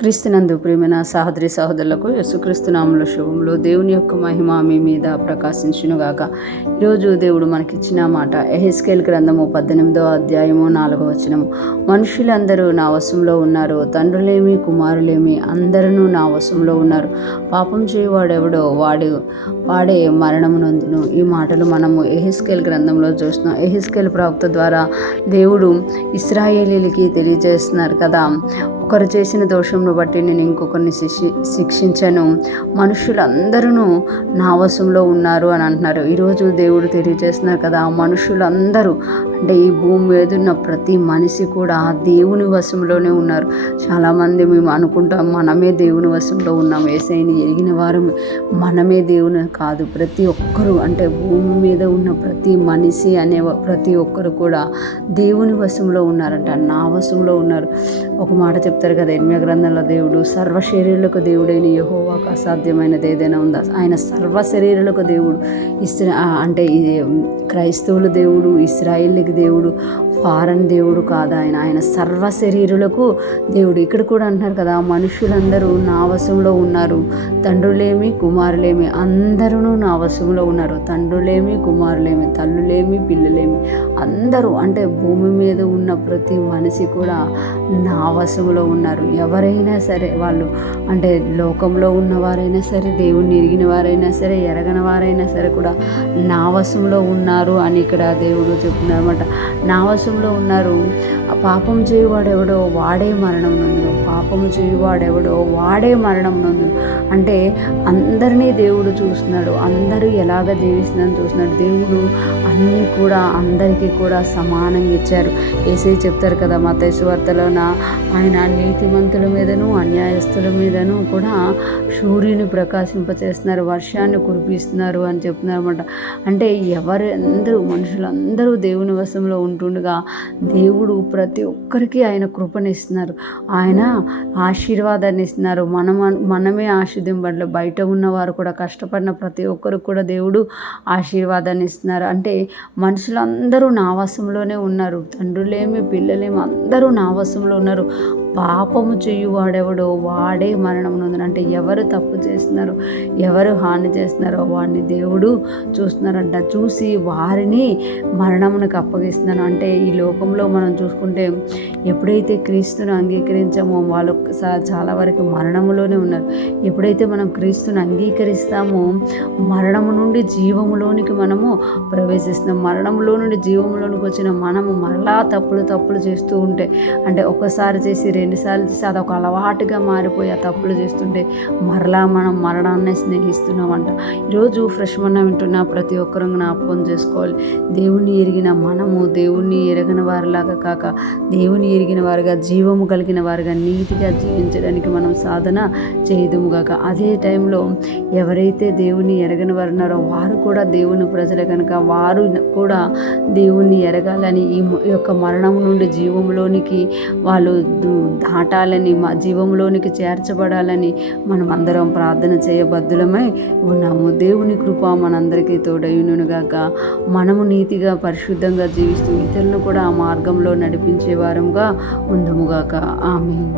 క్రీస్తునందు ప్రియమైన సహోదరి సహోదరులకు యేసుక్రీస్తు నామములో శుభములు. దేవుని యొక్క మహిమ మీ మీద ప్రకాశించునుగాక. ఈరోజు దేవుడు మనకిచ్చిన మాట యెహెజ్కేలు గ్రంథము 18వ అధ్యాయము 4వ వచనము. మనుషులందరూ నా వశంలో ఉన్నారు, తండ్రులేమి కుమారులేమి అందరూ నా వశంలో ఉన్నారు. పాపం చేయువాడెవడో వాడే మరణమునందును. ఈ మాటలు మనము యెహెజ్కేలు గ్రంథంలో చూస్తున్నాం. యెహెజ్కేలు ప్రవక్త ద్వారా దేవుడు ఇశ్రాయేలీలకి తెలియజేస్తున్నారు కదా, ఒకరు చేసిన దోషంను బట్టి నేను ఇంకొకరిని శిక్షించను, మనుషులందరూ నా వశంలో ఉన్నారు అని అంటున్నారు. ఈరోజు దేవుడు తెలియజేస్తున్నారు కదా, మనుషులందరూ అంటే ఈ భూమి మీద ఉన్న ప్రతి మనిషి కూడా దేవుని వశంలోనే ఉన్నారు. చాలామంది మేము అనుకుంటాం మనమే దేవుని వశంలో ఉన్నాం, యేసయ్యని ఎరిగిన వారు మనమే దేవుని కాదు. ప్రతి ఒక్కరు అంటే భూమి మీద ఉన్న ప్రతి మనిషి అనే ప్రతి ఒక్కరు కూడా దేవుని వశంలో ఉన్నారంట, నా వశంలో ఉన్నారు. ఒక మాట చెప్తారు కదా ఇర్మీయా గ్రంథంలో, దేవుడు సర్వశరీరులకు దేవుడైన యెహోవాకు అసాధ్యమైనది ఏదైనా ఉందా? ఆయన సర్వశరీరులకు దేవుడు. అంటే క్రైస్తవుల దేవుడు, ఇశ్రాయేలుకి దేవుడు, ఫారెన్ దేవుడు కాదు ఆయన. ఆయన సర్వశరీరులకు దేవుడు. ఇక్కడ కూడా అంటున్నారు కదా, మనుషులందరూ నా వశంలో ఉన్నారు, తండ్రులేమి కుమారులేమి అందరూ నా వశంలో ఉన్నారు. తండ్రులేమి కుమారులేమి, తల్లులేమి పిల్లలేమి అందరూ అంటే భూమి మీద ఉన్న ప్రతి మనిషి కూడా నా వశంలో ఉన్నారు. ఎవరైనా సరే వాళ్ళు అంటే లోకంలో ఉన్నవారైనా సరే, దేవుణ్ణి ఎరిగిన వారైనా సరే, ఎరగని వారైనా సరే కూడా నా వశంలో ఉన్నారు అని ఇక్కడ దేవుడు చెప్తున్నారు అనమాట. నా వశంలో ఉన్నారు. పాపం చేయువాడెవడో వాడే మరణం నందును, పాపము చేయువాడెవడో వాడే మరణం నందును. అంటే అందరినీ దేవుడు చూస్తున్నాడు, అందరూ ఎలాగ జీవిస్తుందని చూస్తున్నాడు. దేవుడు అన్నీ కూడా అందరికీ కూడా సమానంగా ఇచ్చారు. యేసయ్య చెప్తారు కదా మత్తయి సువార్తలోన, ఆయన నీతిమంతుల మీదను అన్యాయస్తుల మీదను కూడా సూర్యుని ప్రకాశింపచేస్తున్నారు, వర్షాన్ని కురిపిస్తున్నారు అని చెప్తున్నారు అనమాట. అంటే అందరూ మనుషులందరూ దేవుని వశంలో ఉంటుండగా దేవుడు ప్రతి ఒక్కరికి ఆయన కృపనిస్తున్నారు, ఆయన ఆశీర్వాదాన్ని ఇస్తున్నారు. మనమే ఆశీర్వదింపబడలే, బయట ఉన్నవారు కూడా కష్టపడిన ప్రతి ఒక్కరికి కూడా దేవుడు ఆశీర్వాదాన్ని ఇస్తున్నారు. అంటే మనుషులందరూ నా వశంలోనే ఉన్నారు, తండ్రులేమి పిల్లలేమి అందరూ నా వశంలో ఉన్నారు. పాపము చేయువాడెవడో వాడే మరణం నొందును. అంటే ఎవరు తప్పు చేస్తున్నారో, ఎవరు హాని చేస్తున్నారో వాడిని దేవుడు చూస్తున్నారంట. చూసి వారిని మరణమునకు అప్పగిస్తున్నాను. అంటే ఈ లోకంలో మనం చూసుకుంటే ఎప్పుడైతే క్రీస్తును అంగీకరించామో వాళ్ళు చాలా వరకు మరణములోనే ఉన్నారు. ఎప్పుడైతే మనం క్రీస్తుని అంగీకరిస్తామో మరణము నుండి జీవములోనికి మనము ప్రవేశిస్తున్నాం. మరణంలో నుండి జీవములోనికి వచ్చిన మనము మరలా తప్పులు చేస్తూ ఉంటే, అంటే ఒకసారి చేసి రెండుసార్లు చేసి అదొక అలవాటుగా మారిపోయి ఆ తప్పులు చేస్తుంటే మరలా మనం మరణాన్ని స్నేహిస్తున్నామంట. ఈరోజు ఫ్రెష్ మన్నా వింటున్న ప్రతి ఒక్కరూ జ్ఞాపకం చేసుకోవాలి, దేవుని ఎరిగిన మనము దేవుణ్ణి ఎరగని వారిలాగా కాక దేవుని ఎరిగిన వారుగా, జీవము కలిగిన వారుగా నీతిగా జీవించడానికి మనం సాధన చేయదుముగాక. అదే టైంలో ఎవరైతే దేవుని ఎరగని వారు ఉన్నారో వారు కూడా దేవుని ప్రజలు కనుక వారు కూడా దేవుణ్ణి ఎరగాలని, ఈ యొక్క మరణం నుండి జీవంలోనికి వాళ్ళు దాటాలని, జీవంలోనికి చేర్చబడాలని మనం అందరం ప్రార్థన చేయబద్దులమై ఉన్నాము. దేవుని కృప మనందరికీ తోడయునుగాక. మనము నీతిగా పరిశుద్ధంగా జీవిస్తూ ఇతరులను కూడా ఆ మార్గంలో నడిపించే వారంగా ఉందముగాక. ఆమేన్.